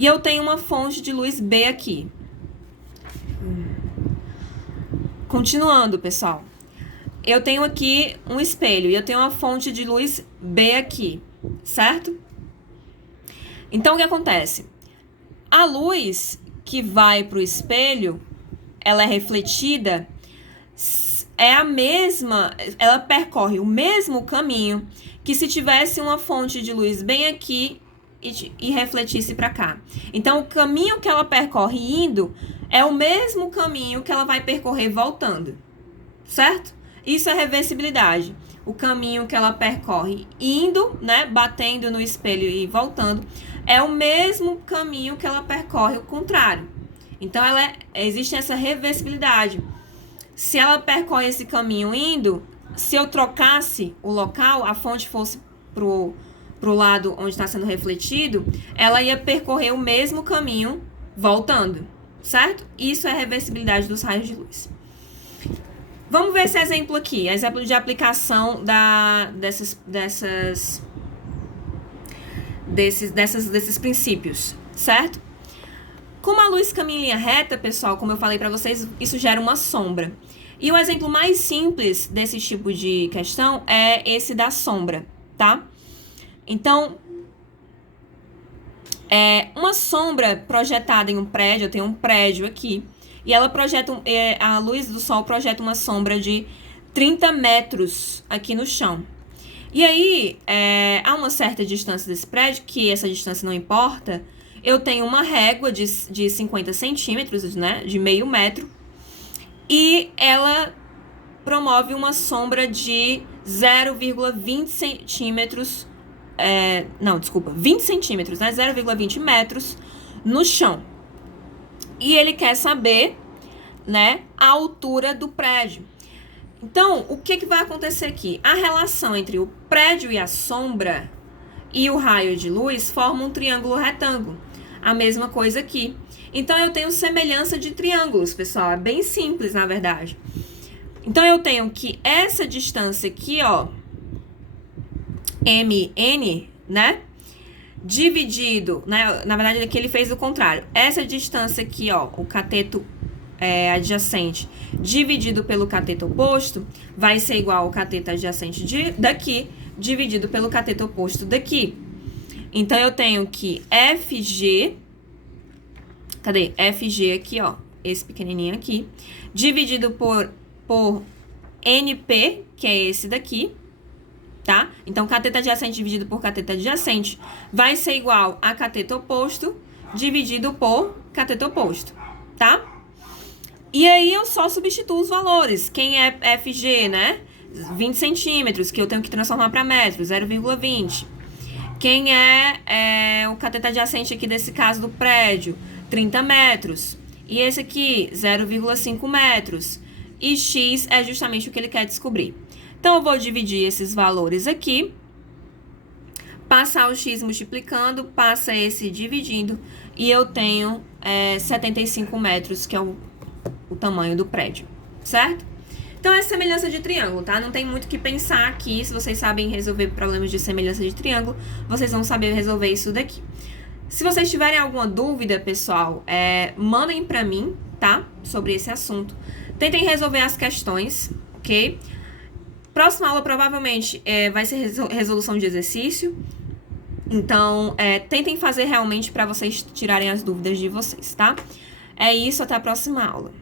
E eu tenho uma fonte de luz B aqui. Continuando, pessoal. Eu tenho aqui um espelho e eu tenho uma fonte de luz B aqui, certo? Então, o que acontece? A luz que vai para o espelho, ela é refletida, é a mesma, ela percorre o mesmo caminho que se tivesse uma fonte de luz bem aqui e refletisse para cá. Então, o caminho que ela percorre indo é o mesmo caminho que ela vai percorrer voltando, certo? Isso é reversibilidade. O caminho que ela percorre indo, né, batendo no espelho e voltando, é o mesmo caminho que ela percorre o contrário. Então, existe essa reversibilidade. Se ela percorre esse caminho indo, se eu trocasse o local, a fonte fosse pro lado onde está sendo refletido, ela ia percorrer o mesmo caminho voltando, certo? Isso é a reversibilidade dos raios de luz. Vamos ver esse exemplo aqui, exemplo de aplicação desses princípios, certo? Como a luz caminha em linha reta, pessoal, como eu falei para vocês, isso gera uma sombra. E o exemplo mais simples desse tipo de questão é esse da sombra, tá? Então, uma sombra projetada em um prédio, eu tenho um prédio aqui, e ela projeta, a luz do sol projeta uma sombra de 30 metros aqui no chão. E aí, a uma certa distância desse prédio, que essa distância não importa, eu tenho uma régua de 50 centímetros, né, de meio metro, e ela promove uma sombra de 0,20 centímetros, 20 centímetros, né, 0,20 metros no chão. E ele quer saber, né, a altura do prédio. Então, o que vai acontecer aqui? A relação entre o prédio e a sombra e o raio de luz forma um triângulo retângulo. A mesma coisa aqui. Então, eu tenho semelhança de triângulos, pessoal. É bem simples, na verdade. Então, eu tenho que essa distância aqui, ó, MN, né? Dividido, né? Na verdade, aqui ele fez o contrário. Essa distância aqui, ó, o cateto adjacente dividido pelo cateto oposto vai ser igual ao cateto adjacente daqui dividido pelo cateto oposto daqui. Então, eu tenho que FG, cadê? FG aqui, ó, esse pequenininho aqui, dividido por NP, que é esse daqui, tá? Então, cateto adjacente dividido por cateto adjacente vai ser igual a cateto oposto dividido por cateto oposto, tá? E aí, eu só substituo os valores. Quem é FG, né? 20 centímetros, que eu tenho que transformar para metros, 0,20. Quem é o cateto adjacente aqui desse caso do prédio? 30 metros. E esse aqui, 0,5 metros. E X é justamente o que ele quer descobrir. Então, eu vou dividir esses valores aqui, passar o X multiplicando, passa esse dividindo, e eu tenho 75 metros, que é o tamanho do prédio, certo? Então, é semelhança de triângulo, tá? Não tem muito o que pensar aqui. Se vocês sabem resolver problemas de semelhança de triângulo, vocês vão saber resolver isso daqui. Se vocês tiverem alguma dúvida, pessoal, mandem pra mim, tá? Sobre esse assunto. Tentem resolver as questões, ok? Próxima aula, provavelmente, vai ser resolução de exercício. Então, tentem fazer realmente para vocês tirarem as dúvidas de vocês, tá? É isso, até a próxima aula.